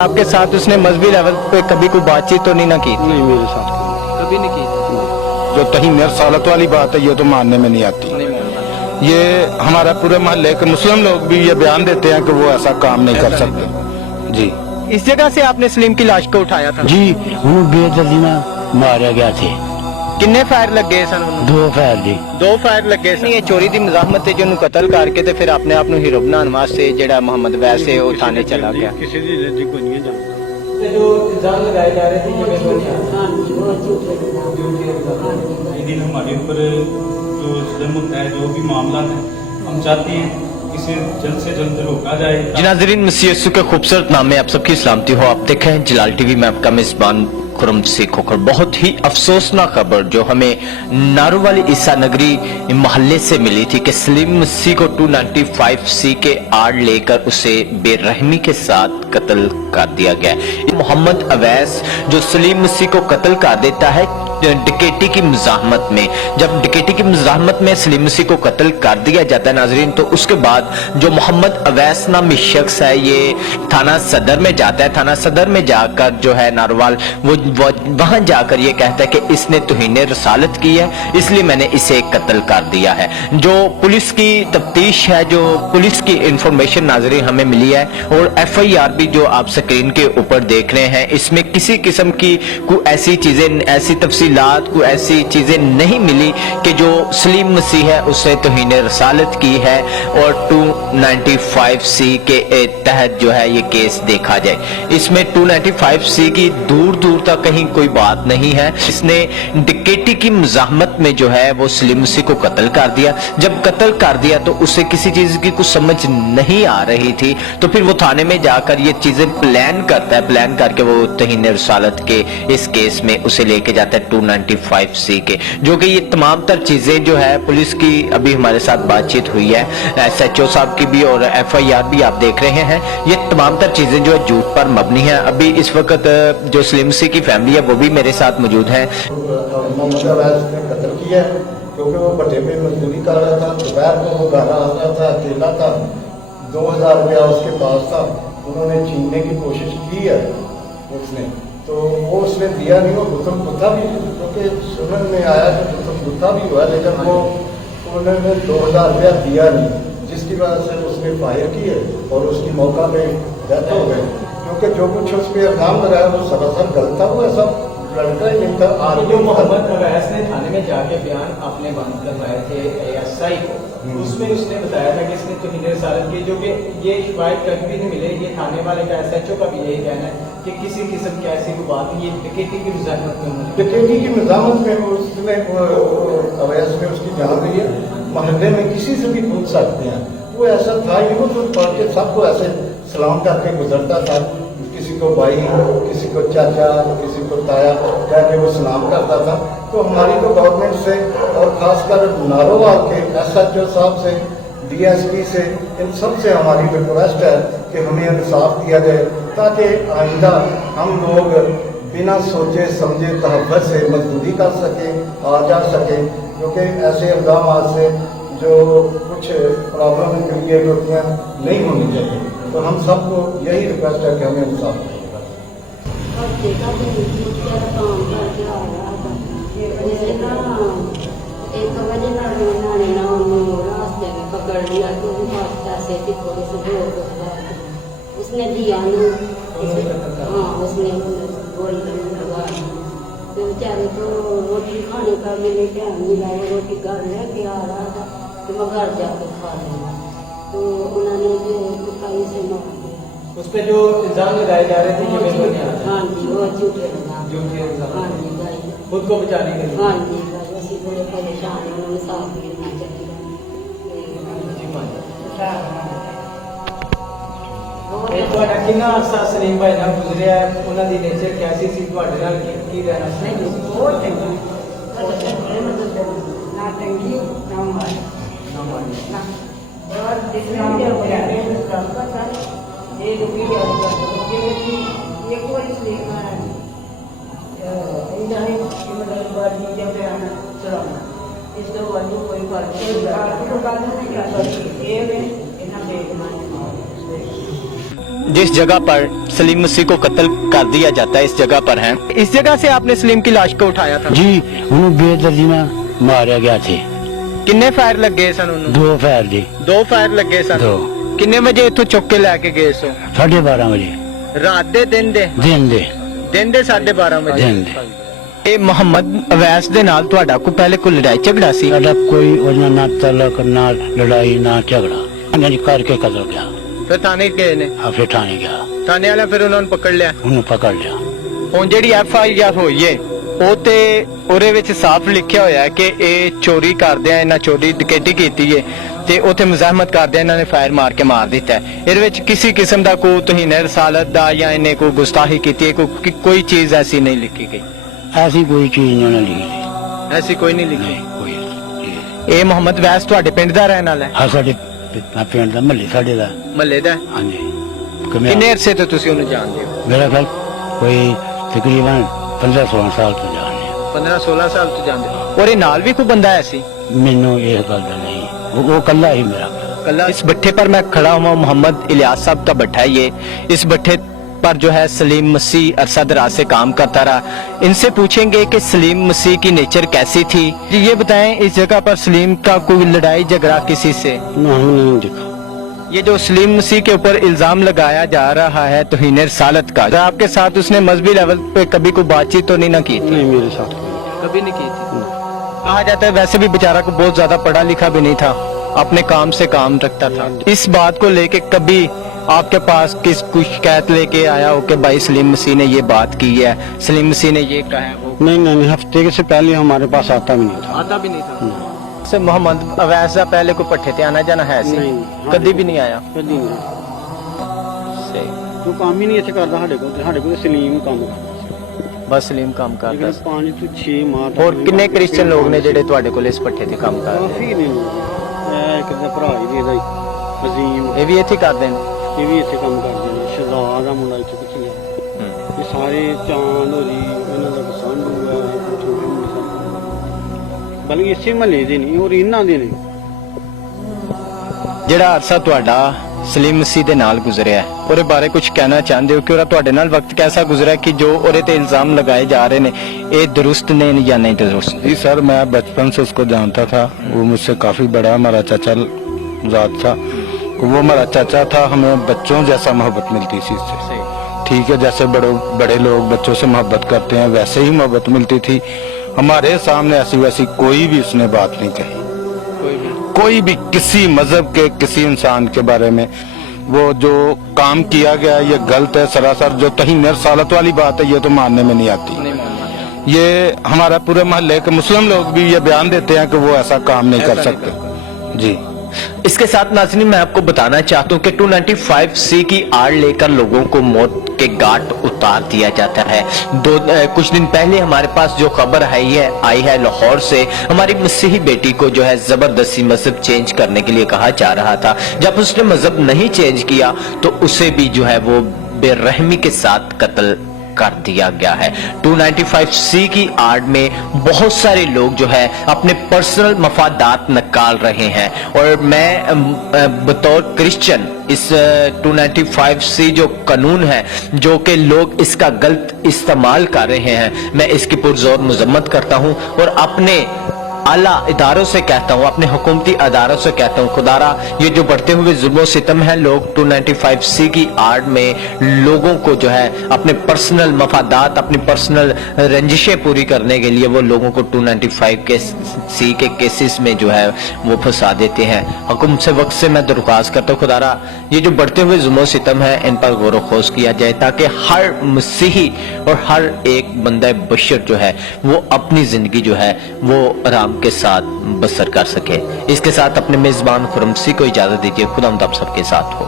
आपके साथ उसने मजहबी लेवल पे कभी कोई बातचीत तो नहीं ना की? नहीं, मेरे साथ कभी नहीं की? जो तहीन सालत वाली बात है ये तो मानने में नहीं आती। नहीं मानता। ये हमारा पूरे मोहल्ले के मुस्लिम लोग भी ये बयान देते हैं कि वो ऐसा काम नहीं कर सकते। जी इस जगह से आपने सलीम की लाश को उठाया था? जी वो बेदर्दी में मारा गया थे। किन्ने फायर लगे सन? 2 फायर जी। 2 फायर लगे सन। ये चोरी दी मज़ाहमत है जो कतल करके ते फिर अपने आप हीरो बनाने वास्ते जेड़ा मोहम्मद वैस है वो थाने चला गया। किसी की जिंदगी को नहीं जानता। जो इल्जाम लगाए जा रहे थे हाँ जी, वो झूठे इल्जाम। ये दिन हमारे ऊपर जो जुल्म होता है, जो भी मामला है, हम चाहते हैं इसे जल्द से जल्द रोका जाए। जी नाज़रीन, मसीह यीशु के खूबसूरत नाम में आप सबकी सलामती हो। आप देख रहे हैं जलाल टीवी में आपका मेजबान खुरम से खोखर। बहुत ही अफसोसनाक खबर जो हमें नारोवाली ईसा नगरी मोहल्ले से मिली थी कि सलीम मसीह को 295C के आड़ लेकर उसे बेरहमी के साथ कत्ल कर दिया गया। मोहम्मद अवैस जो सलीम मसीह को कत्ल कर देता है डकैती की मज़ाहमत में। जब डकैती की मज़ाहमत में सलीम मसीह को कत्ल कर दिया जाता है नाजरीन, तो उसके बाद जो मोहम्मद अवैस नामी शख्स है ये थाना सदर में जाता है। थाना सदर में जाकर जो है नारोवाल वो वहां जाकर ये कहता है कि इसने तौहीन रसालत की है, इसलिए मैंने इसे कत्ल कर दिया है। जो पुलिस की तफ्तीश है, जो पुलिस की इंफॉर्मेशन नाजरीन हमें मिली है और FIR भी जो आप स्क्रीन के ऊपर देख रहे हैं, इसमें किसी किस्म की कोई ऐसी चीजें, ऐसी तफसीलात, कोई ऐसी चीजें नहीं मिली कि जो सलीम मसीह है उसने तौहीन रसालत की है और 295C के तहत जो है ये केस देखा जाए। इसमें 295C की दूर दूर तक कहीं कोई बात नहीं है। इसने डकैती की मज़ाहमत में जो है वो सलीम मसीह को कत्ल कर दिया। जब कत्ल कर दिया तो उसे किसी चीज की कुछ समझ नहीं आ रही थी, तो फिर वो थाने में जाकर ये चीजें प्लान करता है। प्लान करके वो तौहीन रसालत के इस केस में उसे लेके जाता है 295C के, जो कि ये तमाम तर चीजें जो है पुलिस की अभी हमारे साथ बातचीत हुई है SHO साहब की भी और FIR भी आप देख रहे हैं। ये तमाम तर चीजें जो है झूठ पर मबनी है। अभी इस वक्त जो सलीम मसीह की फैमिली है वो भी मेरे साथ मौजूद है। मोहम्मद अवैस ने कत्ल किया है क्योंकि वो भट्टे पे मजदूरी कर रहा था। दोपहर को वो घर आ रहा था, अकेला था, 2000 रुपया उसके पास था। उन्होंने छीनने की कोशिश की है उसने, तो वो उसने दिया नहीं। वो गुत्थम गुत्था भी, क्योंकि सुनन में आया कि गुत्थम गुत्था भी हुआ, लेकिन वो उन्होंने 2000 रुपया दिया नहीं, जिसकी वजह से उसने फायर की है और उसकी मौका पे डेथ हो गई। क्योंकि जो कुछ उस पर इल्जाम लगाया वो सरासर गलत था, वो ऐसा लड़का ही नहीं था। आज जो मोहम्मद अवैस ने थाने में जाके बयान अपने बंद करवाए थे ASI को, उसमें उसने बताया था कि इसने तौहीन रसालत की, जो कि ये शिकायत कभी भी नहीं मिले। ये थाने वाले का SHO का भी यही कहना है कि किसी किस्म की ऐसी कोई बात नहीं। ये डकैती की मज़ाहमत में, डकैती की मज़ाहमत में उसने अवैस ने उसकी जान ली है। मोहल्ले में किसी से भी पूछ सकते हैं, वो ऐसा था ही वो तो पढ़ के सबको ऐसे सलाम करके गुजरता था। किसी को भाई, किसी को चाचा, किसी को ताया कह के वो सलाम करता था। तो हमारी तो गवर्नमेंट से और खासकर नारोवाल के SHO साहब से, DSP से, इन सब से हमारी रिक्वेस्ट है कि हमें इंसाफ दिया जाए, ताकि आइंदा हम लोग बिना सोचे समझे तहफ़्फ़ुज़ से मजदूरी कर सकें, आ जा सकें। क्योंकि ऐसे इल्ज़ाम से जो कुछ प्रॉब्लम क्रिएट होती हैं नहीं होनी चाहिए। तो हम सबको यही रिक्वेस्ट है कि हमें इंसाफ मिलेगा। एक बजे नानी ना रास्ते में पकड़ लिया तो पैसे की थोड़ी सी उसने दिया ना। हाँ, उसने गोली लगा तो बेचारे को रोटी खाने का मिले टाइम मिला, वो रोटी घर लेके आ रहा था तो मैं घर जाके खा लिया। तो उन्होंने जो कुटाई से मार दिया। उस पर जो इल्जाम लगाए जा रहे थे हाँ जी, वो झूठे इल्जाम। हाँ जी भाई, खुद को बचाने के लिए। हाँ जी भाई, उसी बड़े परेशान हैं, उन्होंने साफ लेना चाहिए। कितना अरसा सलीम भाई नाल गुजरिया है, उन्हों की नेचर कैसी सी, ਤੁਹਾਡੇ ਨਾਲ ਕੀ रहना चाहिए? बहुत चंगा, ना चंगी ना माड़ी ना। और जिसमें काम करता ये रुकी ये कोई सलीम है इंजानी की मतलब बात जब आना चलाना इस तो वालों कोई बात नहीं। तो बात नहीं क्या करती ये में इतना बेईमान जिस जगह पर सलीम मसीह को कत्ल कर दिया जाता है, इस जगह पर हैं। इस जगह से आपने सलीम की लाश को उठाया था? जी उन्होंने बेदर्दी में मारा गया थे। किन्ने फायर लगे सन उन्होंने? 2 फायर जी। 2 फायर लगे सन। 2 किन्ने बजे इथों चुक के लैके गए सो? 12:30 बजे रात दे दिन दे? दिन दे 12:30 बजे। दिन दे ਇਹ ਮੁਹੰਮਦ ਅਵੈਸ ਦੇ ਨਾਲ ਤੁਹਾਡਾ ਕੋਈ ਪਹਿਲੇ ਕੋਈ ਲੜਾਈ ਝਗੜਾ ਸੀ? साडा कोई ਉਹਨਾਂ ਨਾ ਤਲਕ ਨਾ ਲੜਾਈ ਨਾ ਝਗੜਾ ਉਹਨਾਂ ਨੇ ਕਰਕੇ ਕਤਲ ਗਿਆ। ਫਿਰ ਥਾਣੇ ਗਏ ਨੇ? ਆ ਫਿਰ ਥਾਣੇ ਗਿਆ, ਥਾਣੇ ਵਾਲਿਆਂ ਫਿਰ ਉਹਨਾਂ ਨੂੰ ਪਕੜ ਲਿਆ? ਉਹਨੂੰ ਪਕੜ ਲਿਆ। ਹੁਣ ਜਿਹੜੀ FIR ਹੋਈ ਏ ਉਹ ਤੇ ਉਹਦੇ ਵਿੱਚ ਸਾਫ਼ ਲਿਖਿਆ ਹੋਇਆ ਹੈ ਕਿ ਇਹ ਚੋਰੀ ਕਰਦੇ ਆ, ਇਹਨਾਂ ਚੋਰੀ ਡਕੈਤੀ ਕੀਤੀ ਏ ਤੇ ਉੱਥੇ ਮੁਜ਼ਾਹਮਤ ਕਰਦੇ ਇਹਨਾਂ ਨੇ ਫਾਇਰ ਮਾਰ ਕੇ ਮਾਰ ਦਿੱਤਾ ਹੈ। ਇਹਦੇ ਵਿੱਚ ਕਿਸੇ ਕਿਸਮ ਦਾ ਕੋਈ ਤੋਹੀਨ ਰਸਾਲਤ ਦਾ ਜਾਂ ਇਹਨੇ ਕੋਈ ਗੁਸਤਾਖੀ ਕੀਤੀ ਹੈ, ਕੋਈ ਚੀਜ਼ ਐਸੀ ਨਹੀਂ ਲਿਖੀ ਗਈ? ਐਸੀ ਕੋਈ ਚੀਜ਼ ਨਹੀਂ ਉਹਨਾਂ ਲਿਖੀ। ਐਸੀ ਕੋਈ ਨਹੀਂ ਲਿਖੀ। ਨਹੀਂ ਕੋਈ ਚੀਜ਼। ਇਹ ਮੁਹੰਮਦ ਵੈਸ ਤੁਹਾਡੇ ਪਿੰਡ ਦਾ ਰਹਿਣ ਵਾਲਾ ਹੈ? ਹਾਂ ਸਾਡੇ ਪਿੰਡ ਦਾ ਮਹੱਲੇ ਸਾਡੇ ਦਾ। ਮਹੱਲੇ ਦਾ? ਹਾਂਜੀ। ਕਿੰਨੇ ਅਰਸੇ ਤੋਂ ਤੁਸੀਂ ਉਹਨੂੰ ਜਾਣਦੇ ਹੋ? ਮੇਰਾ ਖਿਆਲ ਕੋਈ ਤਕਰੀਬਨ 15-16 ਸਾਲ ਤੋਂ ਜਾਣਦੇ ਹਾਂ। 15-16 ਸਾਲ ਤੋਂ ਜਾਣਦੇ ਹੋ। ਉਹਦੇ ਨਾਲ ਵੀ ਕੋਈ ਬੰਦਾ ਹੈ ਸੀ? ਮੈਨੂੰ ਇਹ ਗੱਲ ਦਾ नहीं, वो कल्ला ही मेरा। कल्ला। इस भट्ठे पर मैं खड़ा हुआ, मोहम्मद इलियास साहब का भट्ठा है ये। इस भट्ठे पर जो है सलीम मसीह अरसा दराज से काम करता रहा। इनसे पूछेंगे कि सलीम मसीह की नेचर कैसी थी। ये बताएं, इस जगह पर सलीम का कोई लड़ाई झगड़ा किसी से? हमने नहीं देखा। ये जो सलीम मसीह के ऊपर इल्जाम लगाया जा रहा है तौहीन रसालत का, आपके साथ उसने मजहबी लेवल पे कभी कोई बातचीत तो नहीं ना की थी? नहीं मेरे साथ कभी नहीं की थी। कहा जाता है वैसे भी बेचारा को बहुत ज्यादा पढ़ा लिखा भी नहीं था, अपने काम से काम रखता था। इस बात को लेके कभी आपके पास कुछ शिकायत लेके आया हो कि भाई सलीम मसीह ने ये बात की है, सलीम मसीह ने ये कहा है वो? नहीं, हफ्ते से पहले हमारे पास आता भी नहीं था। आता भी नहीं था। से मोहम्मद अवैस दा पहले कोई पट्ठे ते आना जाना है? नहीं, कभी भी नहीं आया। कभी नहीं। सही। तू काम ही नहीं ਇੱਥੇ ਕਰਦਾ ਸਾਡੇ ਕੋਲ ਸਲੀਮ ਕੰਮ ਕਰਦਾ। बस सलीम काम करता ਲੇਕਿਨ ਸੀ। 5 ਤੋਂ 6 ਮਾਹ ਹੋਰ ਕਿੰਨੇ ਕ੍ਰਿਸਚੀਅਨ ਲੋਕ ਨੇ ਜਿਹੜੇ ਤੁਹਾਡੇ ਕੋਲ ਇਸ ਪੱਠੇ ਤੇ ਕੰਮ ਕਰਦੇ? ਕਾਫੀ ਨੇ। ਇੱਕ ਦਾ ਭਰਾ ਹੀ ਇਹਦਾ ਹੀ ਅਜ਼ੀਮ, ਇਹ ਵੀ ਇੱਥੇ ਕਰਦੇ ਨੇ? ਇਹ ਵੀ ਇੱਥੇ ਕੰਮ ਕਰਦੇ ਨੇ। ਸ਼ਹਜ਼ਾਦ ਦਾ ਮੁੰਡਾ ਇੱਥੇ ਕਿੱਥੇ ਗਿਆ। ਇਹ ਸਾਰੇ ਚਾਂਦ ਹੋ ਜੀ, ਇਹਨਾਂ ਦਾ ਪਸੰਦ ਹੋਇਆ ਛੋਟੇ ਮੁੰਡੇ, ਬਲਕਿ ਇਸੇ ਮਹੱਲੇ ਦੇ ਨਹੀਂ ਔਰ ਇਹਨਾਂ ਦੇ ਨੇ। ਜਿਹੜਾ ਅਰਸਾ ਤੁਹਾਡਾ ਸਲੀਮ ਮਸੀਹ ਦੇ ਨਾਲ ਗੁਜ਼ਰਿਆ ਉਹਦੇ ਬਾਰੇ ਕੁਝ ਕਹਿਣਾ ਚਾਹੁੰਦੇ ਹੋ ਕਿ ਉਹਦਾ ਤੁਹਾਡੇ ਨਾਲ ਵਕਤ कैसा गुजरा कि जो ਉਹਦੇ ਤੇ इल्जाम लगाए जा रहे हैं ये दुरुस्त ने या नहीं दुरुस्त? जी सर, मैं बचपन से उसको जानता था। वो मुझसे काफी बड़ा हमारा चाचा जात था। वो हमारा चाचा था, हमें बच्चों जैसा मोहब्बत मिलती थी इससे। ठीक है, जैसे बड़े लोग बच्चों से मोहब्बत करते हैं वैसे ही मोहब्बत मिलती थी। हमारे सामने ऐसी वैसी कोई भी उसने बात नहीं कही, कोई भी किसी मजहब के किसी इंसान के बारे में। वो जो काम किया गया ये गलत है सरासर। जो तौहीन रसालत वाली बात है ये तो मानने में नहीं आती। ये हमारा पूरे मोहल्ले के मुस्लिम लोग भी ये बयान देते हैं कि वो ऐसा काम नहीं कर सकते। जी। इसके साथ नाज़रीन मैं आपको बताना चाहता हूँ कि 295C की आड़ लेकर लोगों को मौत के घाट उतार दिया जाता है। कुछ दिन पहले हमारे पास जो खबर आई है लाहौर से, हमारी मसीही बेटी को जो है जबरदस्ती मजहब चेंज करने के लिए कहा जा रहा था। जब उसने मजहब नहीं चेंज किया तो उसे भी जो है वो बेरहमी के साथ कत्ल कर दिया गया है। 295C की आड़ में बहुत सारे लोग जो है अपने पर्सनल मफादात निकाल रहे हैं और मैं बतौर क्रिश्चियन इस 295C जो कानून है जो कि लोग इसका गलत इस्तेमाल कर रहे हैं, मैं इसकी पुरजोर मजम्मत करता हूं और अपने आला इदारों से कहता हूँ, अपने हुकूमती अदारों से कहता हूँ, खुदारा ये जो बढ़ते हुए जुल्म सितम है, लोग 295C की आड़ में लोगों को जो है अपने पर्सनल मफादात, अपनी पर्सनल रंजिशें पूरी करने के लिए वो लोगों को 295C के केसेस में जो है वो फंसा देते हैं। हुकूमत से वक्त से मैं दरख्वास्त करता हूँ, खुदारा ये जो बढ़ते हुए जुल्म सितम है इन पर गौर खोज किया जाए ताकि हर मसीही और हर एक बंदा बशर जो है वो अपनी जिंदगी जो है वो आराम के साथ बसर कर सके। इसके साथ अपने मेजबान खुरमसी को इजाजत दीजिए। खुदा आप सबके साथ हो।